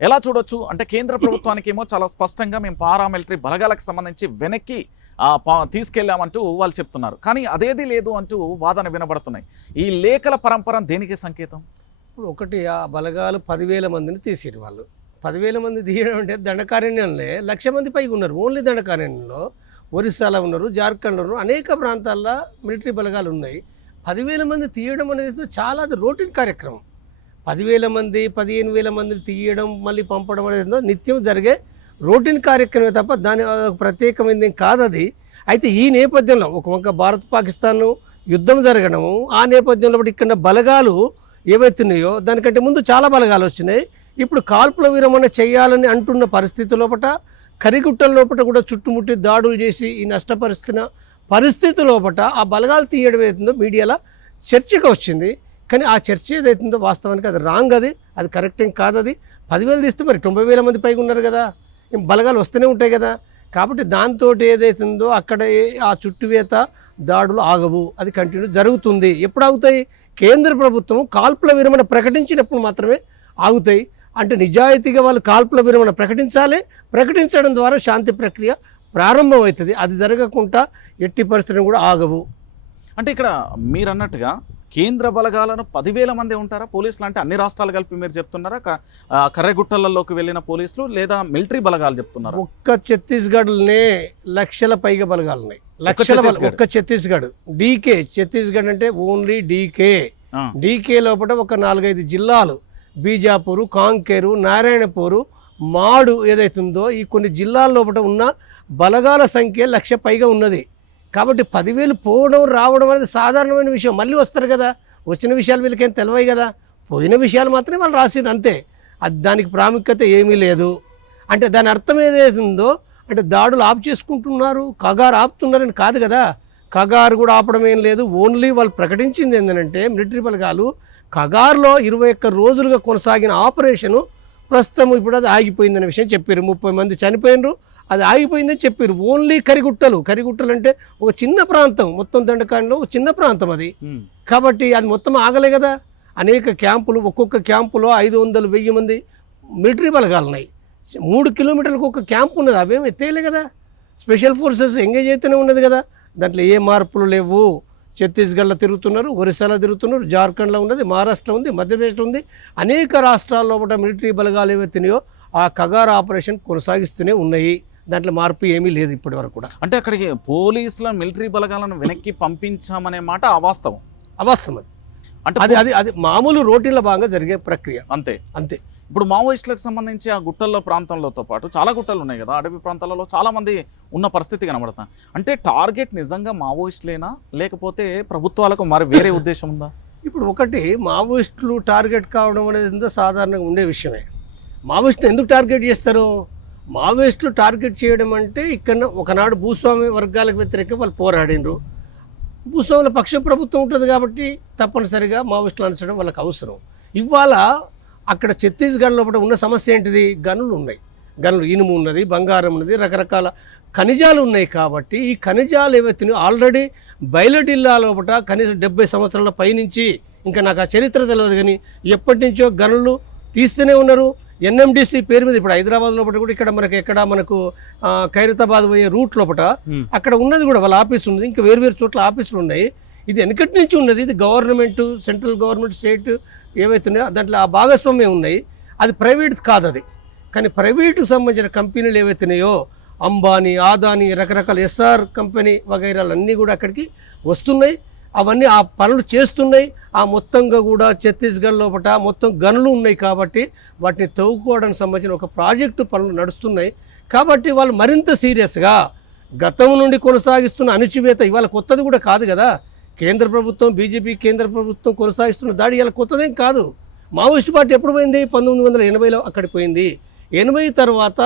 ఎలా చూడొచ్చు అంటే కేంద్ర ప్రభుత్వానికి ఏమో చాలా స్పష్టంగా మేము పారామిలిటరీ బలగాలకు సంబంధించి వెనక్కి తీసుకెళ్లామంటూ వాళ్ళు చెప్తున్నారు. కానీ అదేది లేదు అంటూ వాదన వినబడుతున్నాయి. ఈ లేఖల పరంపర దేనికి సంకేతం? ఇప్పుడు ఒకటి ఆ బలగాలు 10,000 మందిని తీసిరు. వాళ్ళు 10,000 మంది తీయడం అంటే దండకారణ్యంలో 1,00,000 మంది పైగా ఉన్నారు. ఓన్లీ దండకారణ్యంలో ఒరిస్సాలో ఉన్నారు, జార్ఖండ్లో ఉన్నారు, అనేక ప్రాంతాల్లో మిలిటరీ బలగాలు ఉన్నాయి. 10,000 మంది తీయడం అనేది చాలా అది రొటీన్ కార్యక్రమం. 10,000 మంది 15,000 మందిని తీయడం మళ్ళీ పంపడం అనేది నిత్యం జరిగే రొటీన్ కార్యక్రమమే తప్ప దాని ప్రత్యేకమైనది కాదు అది. అయితే ఈ నేపథ్యంలో ఒక వంక భారత్ పాకిస్తాన్ యుద్ధం జరగడము, ఆ నేపథ్యంలో ఇక్కడ బలగాలు ఏవైతున్నాయో దానికంటే ముందు చాలా బలగాలు వచ్చినాయి. ఇప్పుడు కాల్పుల విరమణ చేయాలని అంటున్న పరిస్థితి లోపల కరిగుట్టల లోపల కూడా చుట్టుముట్టి దాడులు చేసి ఈ నష్టపరుస్తున్న పరిస్థితి లోపల ఆ బలగాలు తీయడం ఏదైతుందో మీడియాలో చర్చగా వచ్చింది. కానీ ఆ చర్చ ఏదైతుందో వాస్తవానికి అది రాంగ్, అది కరెక్ట్ ఏం కాదు. అది 10,000 తీస్తే మరి 90,000 మంది పైగా ఉన్నారు కదా, బలగాలు వస్తూనే ఉంటాయి కదా. కాబట్టి దాంతో ఏదైతుందో అక్కడ ఆ చుట్టువేత దాడులు ఆగవు, అది కంటిన్యూ జరుగుతుంది. ఎప్పుడు ఆగుతాయి? కేంద్ర ప్రభుత్వం కాల్పుల విరమణ ప్రకటించినప్పుడు మాత్రమే ఆగుతాయి. అంటే నిజాయితీగా వాళ్ళు కాల్పుల విరమణ ప్రకటించాలి. ప్రకటించడం ద్వారా శాంతి ప్రక్రియ ప్రారంభమవుతుంది. అది జరగకుండా ఎట్టి పరిస్థితులు కూడా ఆగవు. అంటే ఇక్కడ మీరు అన్నట్టుగా కేంద్ర బలగాలను 10,000 మంది ఉంటారా పోలీసులు? అంటే అన్ని రాష్ట్రాలు కలిపి మీరు చెప్తున్నారా? కర్రెగుట్టలలోకి వెళ్ళిన పోలీసులు లేదా మిలిటరీ బలగాలు చెప్తున్నారు? ఒక్క ఛత్తీస్గఢ్లోనే 1,00,000 పైగా బలగాలు ఉన్నాయి. ఒక్క ఛత్తీస్గఢ్ డీకే, ఛత్తీస్గఢ్ అంటే ఓన్లీ డీకే లోపల ఒక 4-5 జిల్లాలు, బీజాపూరు, కాంకేరు, నారాయణపూరు, మాడు ఏదైతుందో ఈ కొన్ని జిల్లాల లోపల ఉన్న బలగాల సంఖ్య 1,00,000 పైగా ఉన్నది. కాబట్టి 10,000 పోవడం రావడం అనేది సాధారణమైన విషయం. మళ్ళీ వస్తారు కదా, వచ్చిన విషయాలు వీళ్ళకేం తెలివాయి కదా, పోయిన విషయాలు మాత్రమే వాళ్ళు రాసిరు అంతే. అది దానికి ప్రాముఖ్యత ఏమీ లేదు. అంటే దాని అర్థం ఏదైతుందో అంటే దాడులు ఆపు చేసుకుంటున్నారు, కగారు ఆపుతున్నారని కాదు కదా. కగారు కూడా ఆపడం ఏం లేదు. ఓన్లీ వాళ్ళు ప్రకటించింది ఏంటంటే మిలిటరీ బలగాలు కగారులో 21 రోజులుగా కొనసాగిన ఆపరేషను ప్రస్తుతం ఇప్పుడు అది ఆగిపోయిందనే విషయం చెప్పారు. 30 మంది చనిపోయినరు, అది ఆగిపోయిందని చెప్పారు. ఓన్లీ కరిగుట్టలు అంటే ఒక చిన్న ప్రాంతం, మొత్తం దండకాండలో ఒక చిన్న ప్రాంతం అది. కాబట్టి అది మొత్తం ఆగలే కదా. అనేక క్యాంపులు, ఒక్కొక్క క్యాంపులో 500, 1000 మంది మిలిటరీ బలగాలు ఉన్నాయి. 3 కిలోమీటర్లకు ఒక క్యాంప్ ఉన్నది. అవేం ఎత్తేయలే కదా. స్పెషల్ ఫోర్సెస్ ఎంగేజ్ అయితేనే ఉన్నది కదా. దాంట్లో ఏ మార్పులు లేవు. ఛత్తీస్గఢ్లో తిరుగుతున్నారు, ఒరిస్సాలో తిరుగుతున్నారు, జార్ఖండ్లో ఉన్నది, మహారాష్ట్ర ఉంది, మధ్యప్రదేశ్ ఉంది. అనేక రాష్ట్రాల్లో కూడా మిలిటరీ బలగాలు ఏవైతున్నాయో ఆ కగారు ఆపరేషన్ కొనసాగిస్తూనే ఉన్నాయి. దాంట్లో మార్పు ఏమీ లేదు ఇప్పటి వరకు కూడా. అంటే అక్కడికి పోలీసుల మిలిటరీ బలగాలను వెనక్కి పంపించామనే మాట అవాస్తవం. అంటే అది మామూలు రోటీన్ల భాగంగా జరిగే ప్రక్రియ అంతే. ఇప్పుడు మావోయిస్టులకు సంబంధించి ఆ గుట్టల్లో ప్రాంతంలోతో పాటు చాలా గుట్టలు ఉన్నాయి కదా, అడవి ప్రాంతాలలో చాలా మంది ఉన్న పరిస్థితి కనబడుతుంది. అంటే టార్గెట్ నిజంగా మావోయిస్టులేనా లేకపోతే ప్రభుత్వాలకు మరి వేరే ఉద్దేశం ఉందా? ఇప్పుడు ఒకటి మావోయిస్టులు టార్గెట్ కావడం అనేది సాధారణంగా ఉండే విషయమే. మావోయిస్టులు ఎందుకు టార్గెట్ చేస్తారు? మావోయిస్టులు టార్గెట్ చేయడం అంటే ఇక్కడ ఒకనాడు భూస్వామి వర్గాలకు వ్యతిరేకంగా వాళ్ళు పోరాడినరు. భూస్వాముల పక్ష ప్రభుత్వం ఉంటుంది కాబట్టి తప్పనిసరిగా మావోయిస్టులు అనసడం వాళ్ళకి అవసరం. ఇవాళ అక్కడ ఛత్తీస్గఢ్ లోపల ఉన్న సమస్య ఏంటిది? గనులు ఉన్నాయి. గనులు, ఇనుము ఉన్నది, బంగారం ఉన్నది, రకరకాల ఖనిజాలు ఉన్నాయి. కాబట్టి ఈ ఖనిజాలు ఏవైతున్నాయో ఆల్రెడీ బయలుడిల్లా లోపల కనీసం 70 సంవత్సరాల పైనుంచి, ఇంకా నాకు ఆ చరిత్ర తెలియదు కానీ ఎప్పటి నుంచో గనులు తీస్తూనే ఉన్నారు. ఎన్ఎండిసి పేరు మీద ఇప్పుడు హైదరాబాద్ లోపల కూడా ఇక్కడ మనకు ఖైరతాబాద్ పోయే రూట్ లోపల అక్కడ ఉన్నది కూడా వాళ్ళ ఆఫీస్ ఉన్నది. ఇంకా వేరు చోట్ల ఆఫీసులు ఉన్నాయి. ఇది వెనకటి నుంచి ఉన్నది. ఇది గవర్నమెంట్, సెంట్రల్ గవర్నమెంట్, స్టేట్ ఏవైతున్నాయో దాంట్లో ఆ భాగస్వామ్యం ఉన్నాయి. అది ప్రైవేట్ కాదు అది. కానీ ప్రైవేటుకు సంబంధించిన కంపెనీలు ఏవైతున్నాయో అంబానీ, ఆదానీ, రకరకాల ఎస్ఆర్ కంపెనీ వగైరాలన్నీ కూడా అక్కడికి వస్తున్నాయి. అవన్నీ ఆ పనులు చేస్తున్నాయి. ఆ మొత్తంగా కూడా ఛత్తీస్గఢ్ లోపల మొత్తం గనులు ఉన్నాయి కాబట్టి వాటిని తవ్వుకోవడానికి సంబంధించిన ఒక ప్రాజెక్టు పనులు నడుస్తున్నాయి. కాబట్టి వాళ్ళు మరింత సీరియస్గా గతం నుండి కొనసాగిస్తున్న అణచివేత ఇవాళ కొత్తది కూడా కాదు కదా. కేంద్ర ప్రభుత్వం, బీజేపీ కేంద్ర ప్రభుత్వం కొనసాగిస్తున్న దాడి ఇలా కొత్తదేం కాదు. మావోయిస్టు పార్టీ ఎప్పుడు పోయింది? 1980లో అక్కడికి పోయింది. 80 తర్వాత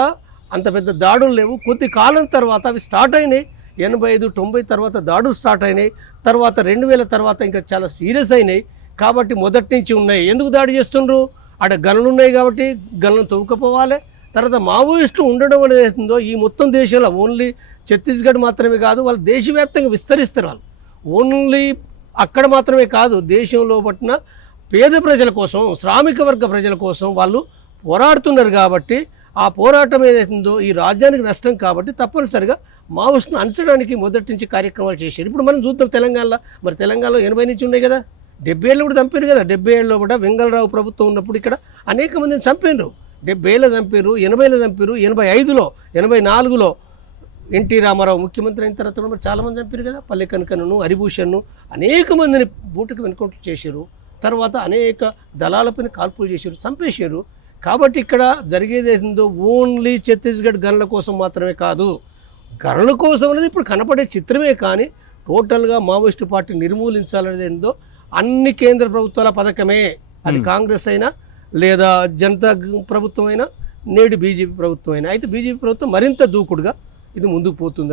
అంత పెద్ద దాడులు లేవు. కొద్ది కాలం తర్వాత అవి స్టార్ట్ అయినాయి. 85, 90 తర్వాత దాడులు స్టార్ట్ అయినాయి. తర్వాత 2000 తర్వాత ఇంకా చాలా సీరియస్ అయినాయి. కాబట్టి మొదటి నుంచి ఉన్నాయి. ఎందుకు దాడి చేస్తుండ్రు? అక్కడ గనులు ఉన్నాయి కాబట్టి గనులను తవ్వుకపోవాలి. తర్వాత మావోయిస్టులు ఉండడం అనేది ఈ మొత్తం దేశంలో ఓన్లీ ఛత్తీస్గఢ్ మాత్రమే కాదు, వాళ్ళు దేశవ్యాప్తంగా విస్తరిస్తారు. వాళ్ళు ఓన్లీ అక్కడ మాత్రమే కాదు, దేశంలో పట్టిన పేద ప్రజల కోసం, శ్రామిక వర్గ ప్రజల కోసం వాళ్ళు పోరాడుతున్నారు కాబట్టి ఆ పోరాటం ఏదైతుందో ఈ రాజ్యానికి నష్టం కాబట్టి తప్పనిసరిగా మావోయిస్టును అంచడానికి మొదటి నుంచి కార్యక్రమాలు చేశారు. ఇప్పుడు మనం చూద్దాం తెలంగాణలో, మరి తెలంగాణలో 80 నుంచి ఉన్నాయి కదా, 70 ఏళ్ళు కూడా చంపారు కదా. 70 ఏళ్ళలో కూడా వెంగళరావు ప్రభుత్వం ఉన్నప్పుడు ఇక్కడ అనేక మందిని చంపారు. 70 ఏళ్ళు చంపారు, 80లో చంపారు, 85లో 84లో ఎన్టీ రామారావు ముఖ్యమంత్రి అయిన తర్వాత కూడా చాలామంది చంపారు కదా. పల్లె కనకను, హరిభూషణ్ను అనేక మందిని బూటుకు వెనుకొంటూ చేశారు. తర్వాత అనేక దళాలపైన కాల్పులు చేశారు, చంపేశారు. కాబట్టి ఇక్కడ జరిగేది ఏందో ఓన్లీ ఛత్తీస్గఢ్ గనుల కోసం మాత్రమే కాదు, గనుల కోసం అనేది ఇప్పుడు కనపడే చిత్రమే. కానీ టోటల్గా మావోయిస్టు పార్టీ నిర్మూలించాలనేది ఏందో అన్ని కేంద్ర ప్రభుత్వాల పథకమే. అది కాంగ్రెస్ అయినా లేదా జనతా ప్రభుత్వం అయినా నేడు బీజేపీ ప్రభుత్వం అయినా. అయితే బీజేపీ ప్రభుత్వం మరింత దూకుడుగా ఇది ముందుకు పోతుంది.